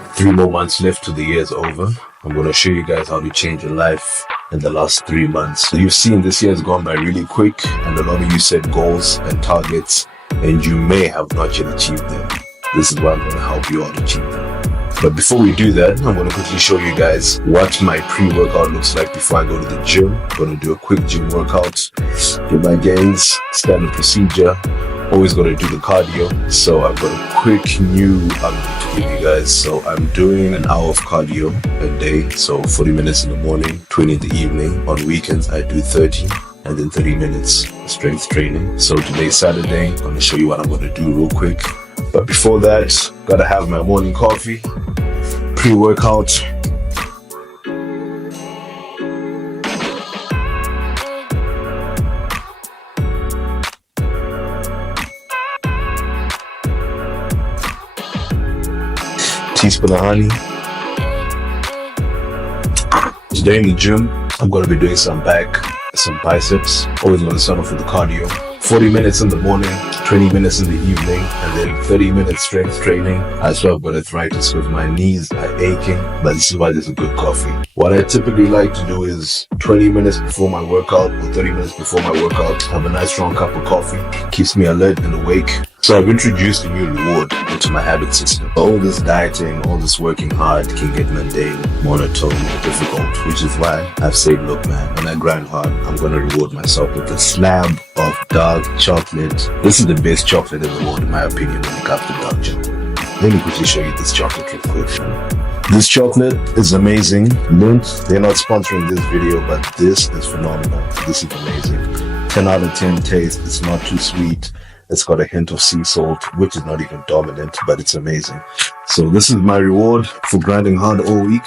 3 more months left to the year's over. I'm going to show you guys how to change your life in the last 3 months. So you've seen this year's gone by really quick, and a lot of you set goals and targets, and you may have not yet achieved them. This is why I'm going to help you out achieve them. But before we do that, I'm going to quickly show you guys what my pre-workout looks like before I go to the gym. I'm going to do a quick gym workout, get my gains, standard procedure. Always going to do the cardio. So I've got a quick new update to give you guys. So I'm doing an hour of cardio a day. So 40 minutes in the morning, 20 in the evening. On weekends, I do 30 and then 30 minutes strength training. So today's Saturday. I'm going to show you what I'm going to do real quick. But before that, gotta have my morning coffee, pre-workout. Teaspoon of honey. Today in the gym, I'm gonna be doing some back, some biceps. Always gonna start off with the cardio. 40 minutes in the morning, 20 minutes in the evening, and then 30 minutes strength training. I swear I've got arthritis because my knees are aching, but this is why there's a good coffee. What I typically like to do is 20 minutes before my workout or 30 minutes before my workout, have a nice strong cup of coffee. Keeps me alert and awake. So I've introduced a new reward into my habit system. All this dieting, all this working hard can get mundane, monotone, difficult, which is why I've said, look man, when I grind hard, I'm going to reward myself with a slab of dark chocolate. This is the best chocolate in the world in my opinion when it comes to dark chocolate. Let me quickly show you this chocolate real quick. This chocolate is amazing. Mint, they're not sponsoring this video, but this is phenomenal. This is amazing. 10 out of 10 taste. It's not too sweet. It's got a hint of sea salt, which is not even dominant, but it's amazing. So this is my reward for grinding hard all week.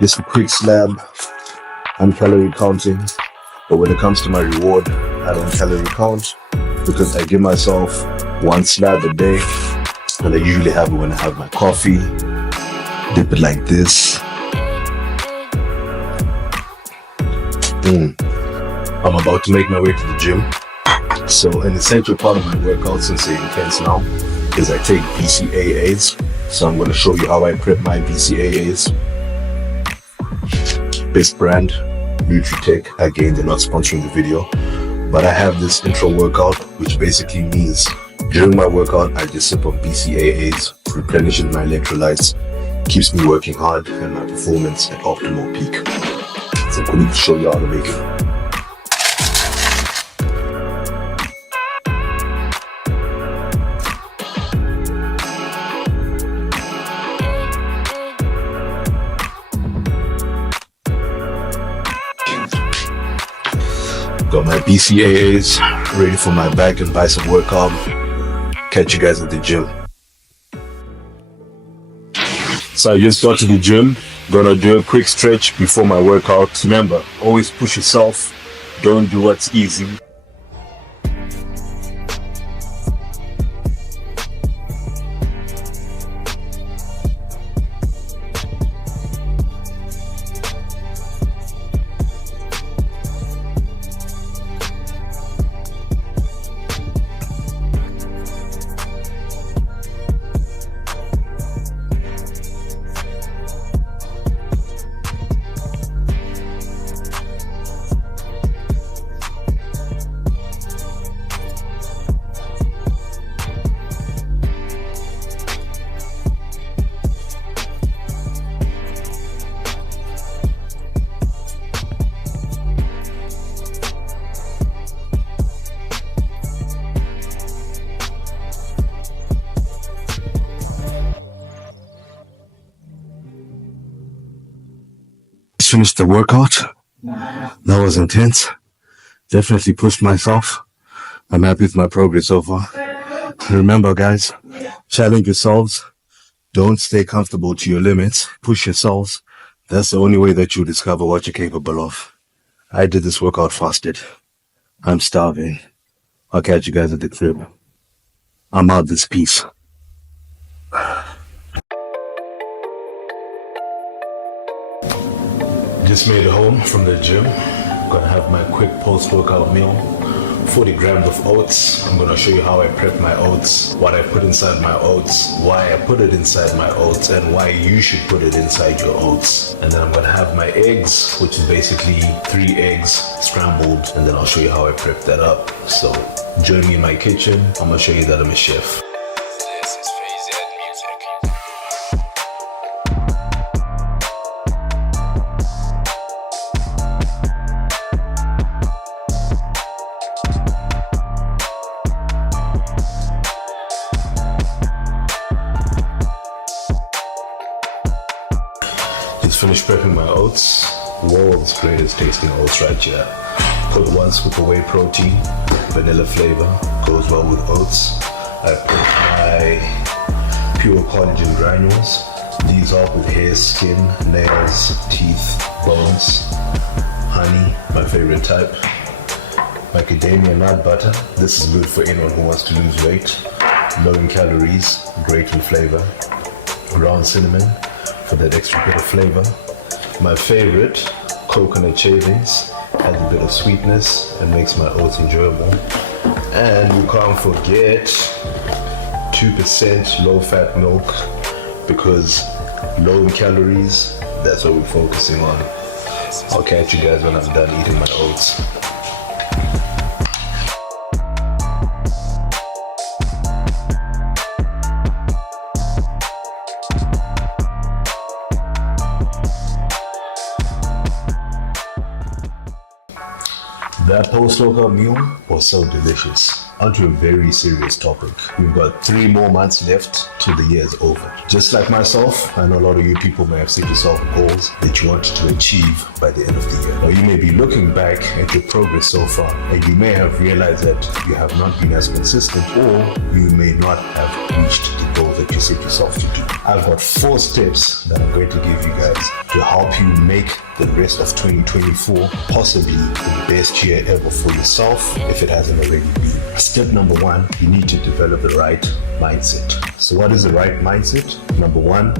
Just a quick slab. I'm calorie counting, but when it comes to my reward, I don't calorie count because I give myself one slab a day, and I usually have it when I have my coffee. Dip it like this. I'm about to make my way to the gym. So an essential part of my workout, since they're intense now, is I take BCAAs. So I'm going to show you how I prep my BCAAs. Best brand, Nutritech. Again, they're not sponsoring the video, but I have this intro workout, which basically means during my workout, I just sip on BCAAs, replenishing my electrolytes, keeps me working hard and my performance at optimal peak. So I'm going to show you how to make it. Got my BCAAs ready for my back and bicep workout. Catch you guys at the gym. So I just got to the gym. Gonna do a quick stretch before my workout. Remember, always push yourself. Don't do what's easy. Finished the workout. That was intense. Definitely pushed myself. I'm happy with my progress so far. Remember guys, challenge yourselves. Don't stay comfortable to your limits. Push yourselves. That's the only way that you discover what you're capable of. I did this workout fasted. I'm starving. I'll catch you guys at the crib. I'm out this piece. Just made it home from the gym. Gonna have my quick post-workout meal. 40 grams of oats. I'm gonna show you how I prep my oats, what I put inside my oats, why I put it inside my oats, and why you should put it inside your oats. And then I'm gonna have my eggs, which is basically 3 eggs scrambled, and then I'll show you how I prep that up. So join me in my kitchen. I'm gonna show you that I'm a chef. Just finished prepping my oats. World's greatest tasting oats right here. Put 1 scoop of whey protein, vanilla flavor, goes well with oats. I put my pure collagen granules. These are with hair, skin, nails, teeth, bones. Honey, my favorite type. Macadamia nut butter. This is good for anyone who wants to lose weight. Low in calories, great in flavor. Ground cinnamon for that extra bit of flavor. My favorite, coconut shavings, adds a bit of sweetness and makes my oats enjoyable. And you can't forget 2% low-fat milk, because low in calories, that's what we're focusing on. I'll catch you guys when I'm done eating my oats. That post-workout meal was so delicious. Onto a very serious topic. We've got 3 more months left till the year is over. Just like myself, I know a lot of you people may have set yourself goals that you wanted to achieve by the end of the year. Now you may be looking back at your progress so far, and you may have realized that you have not been as consistent, or you may not have reached the goal that you set yourself to do. I've got 4 steps that I'm going to give you guys to help you make the rest of 2024 possibly the best year ever for yourself, if it hasn't already been. Step number 1, you need to develop the right mindset. So what is the right mindset? Number 1,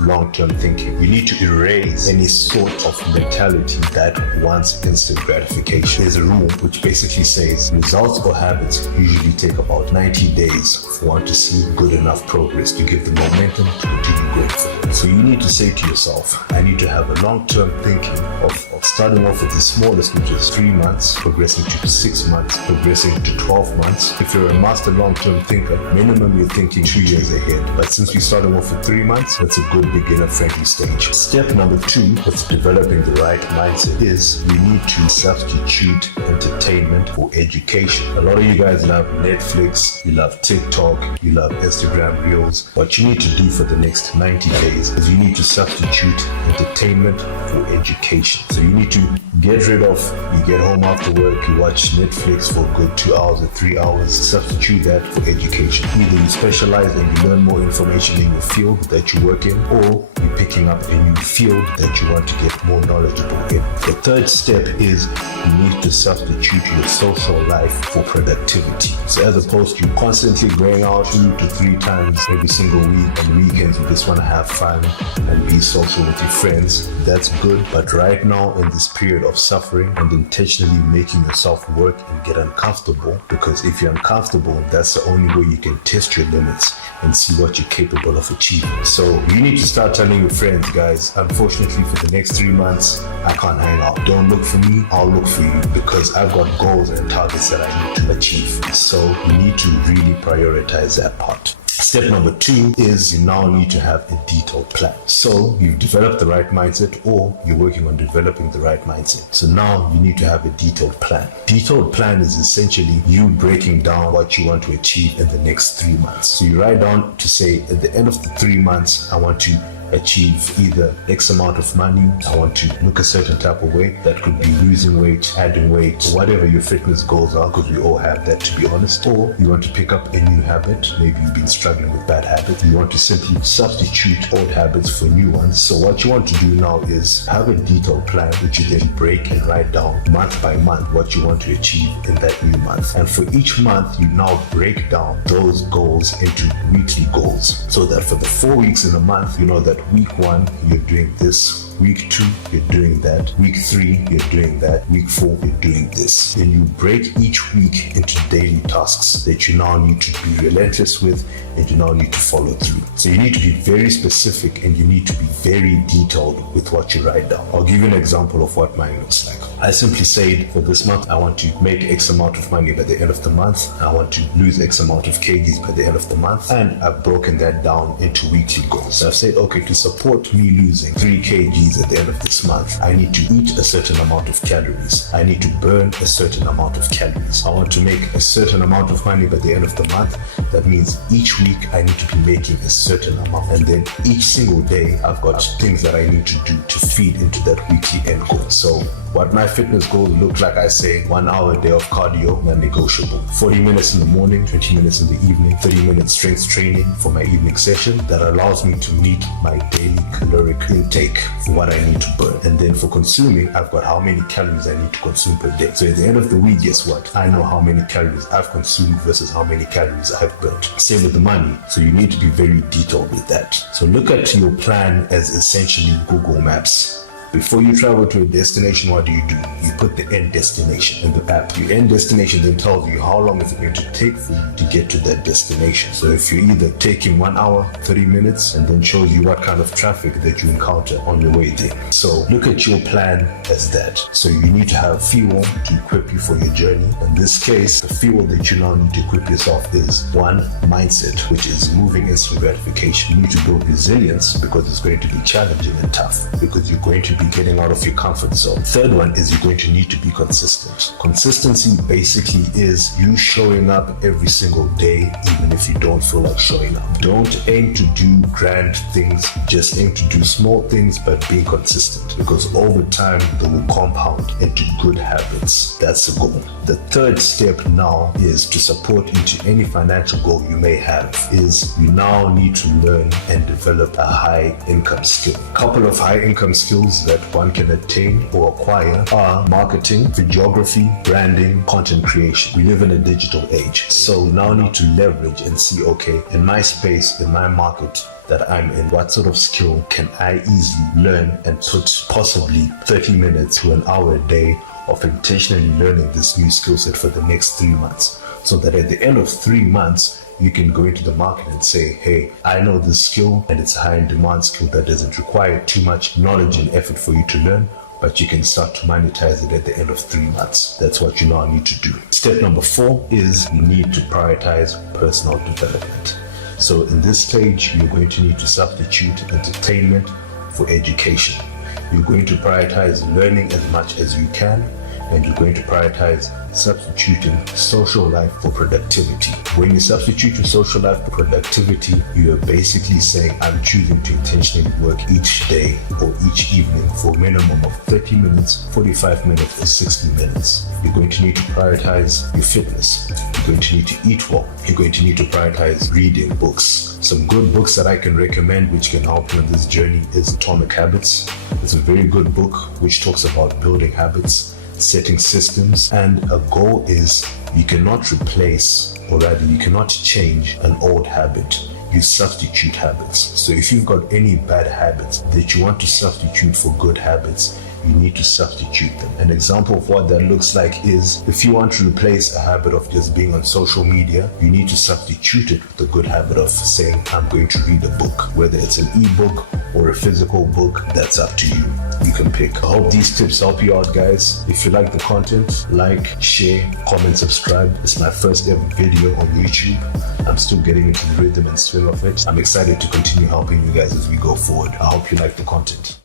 long-term thinking. You need to erase any sort of mentality that wants instant gratification. There's a rule which basically says results or habits usually take about 90 days for one to see good enough progress to give the momentum to continue going forward. So you need to say to yourself, I need to have a long-term thinking of starting off with the smallest, which is 3 months, progressing to 6 months, progressing to 12 months. If you're a master long-term thinker, minimum you're thinking 2 years ahead. But since we're starting off with 3 months, that's a good beginner-friendly stage. Step number 2 with developing the right mindset is you need to substitute entertainment for education. A lot of you guys love Netflix, you love TikTok, you love Instagram Reels. What you need to do for the next 90 days is you need to substitute entertainment for education. So you need to get rid of, you get home after work, you watch Netflix for a good 2 hours or 3 hours, substitute that for education. Either you specialize and you learn more information in your field that you work in, or you're picking up a new field that you want to get more knowledgeable in. The third step is you need to substitute your social life for productivity. So as opposed to constantly going out 2 to 3 times every single week, and weekends you just want to have fun and be social with your friends, that's good. But right now in this period of suffering and intentionally making yourself work and get uncomfortable, because if you're uncomfortable, that's the only way you can test your limits and see what you're capable of achieving. So you need to start telling your friends, guys, unfortunately for the next 3 months, I can't hang out. Don't look for me, I'll look for you, because I've got goals and targets that I need to achieve. So you need to really prioritize that part. Step number 2 is you now need to have a detailed plan. So you've developed the right mindset, or you're working on developing the right mindset. So now you need to have a detailed plan. Detailed plan is essentially you breaking down what you want to achieve in the next 3 months. So you write down to say at the end of the 3 months, I want to achieve either X amount of money, I want to look a certain type of way. That could be losing weight, adding weight, whatever your fitness goals are, because we all have that, to be honest. Or you want to pick up a new habit, maybe you've been struggling with bad habits, you want to simply substitute old habits for new ones. So what you want to do now is have a detailed plan, which you then break and write down month by month what you want to achieve in that new month. And for each month, you now break down those goals into weekly goals, so that for the 4 weeks in a month, you know that week 1 you're doing this, week 2, you're doing that. Week 3, you're doing that. Week 4, you're doing this. Then you break each week into daily tasks that you now need to be relentless with and you now need to follow through. So you need to be very specific and you need to be very detailed with what you write down. I'll give you an example of what mine looks like. I simply said, for this month, I want to make X amount of money by the end of the month. I want to lose X amount of kgs by the end of the month. And I've broken that down into weekly goals. So I've said, okay, to support me losing 3 kgs at the end of this month, I need to eat a certain amount of calories. I need to burn a certain amount of calories. I want to make a certain amount of money by the end of the month. That means each week I need to be making a certain amount. And then each single day, I've got things that I need to do to feed into that weekly end goal. So what my fitness goals look like, I say 1 hour a day of cardio, non-negotiable. 40 minutes in the morning, 20 minutes in the evening, 30 minutes strength training for my evening session. That allows me to meet my daily caloric intake for what I need to burn. And then for consuming, I've got how many calories I need to consume per day. So at the end of the week, guess what? I know how many calories I've consumed versus how many calories I've burnt. Same with the money. So you need to be very detailed with that. So look at your plan as essentially Google Maps. Before you travel to a destination, what do? You put the end destination in the app. Your end destination then tells you how long it's going to take for you to get to that destination. So if you're either taking 1 hour, 30 minutes, and then shows you what kind of traffic that you encounter on your way there. So look at your plan as that. So you need to have fuel to equip you for your journey. In this case, the fuel that you now need to equip yourself is 1, mindset, which is moving instant gratification. You need to build resilience because it's going to be challenging and tough, because you're going to be getting out of your comfort zone. Third one is you're going to need to be consistent. Consistency basically is you showing up every single day, even if you don't feel like showing up. Don't aim to do grand things, just aim to do small things, but being consistent, because over time they will compound into good habits. That's the goal. The third step now is to support into any financial goal you may have, is you now need to learn and develop a high income skill. A couple of high income skills that one can attain or acquire are marketing, videography, branding, content creation. We live in a digital age, so we now need to leverage and see, okay, in my space, in my market that I'm in, what sort of skill can I easily learn and put possibly 30 minutes to an hour a day of intentionally learning this new skill set for the next 3 months, so that at the end of 3 months, you can go into the market and say, hey, I know this skill and it's a high in demand skill that doesn't require too much knowledge and effort for you to learn, but you can start to monetize it at the end of 3 months. That's what you now need to do. Step number 4 is you need to prioritize personal development. So in this stage, you're going to need to substitute entertainment for education. You're going to prioritize learning as much as you can, and you're going to prioritize substituting social life for productivity. When you substitute your social life for productivity, you are basically saying, I'm choosing to intentionally work each day or each evening for a minimum of 30 minutes, 45 minutes, or 60 minutes. You're going to need to prioritize your fitness. You're going to need to eat well. You're going to need to prioritize reading books. Some good books that I can recommend which can help you on this journey is Atomic Habits. It's a very good book which talks about building habits, setting systems, and a goal is you cannot replace, or rather you cannot change an old habit. You substitute habits. So if you've got any bad habits that you want to substitute for good habits, you need to substitute them. An example of what that looks like is if you want to replace a habit of just being on social media, you need to substitute it with the good habit of saying, I'm going to read a book. Whether it's an ebook or a physical book, that's up to you. You can pick. I hope these tips help you out, guys. If you like the content, like, share, comment, subscribe. It's my first ever video on YouTube. I'm still getting into the rhythm and swing of it. I'm excited to continue helping you guys as we go forward. I hope you like the content.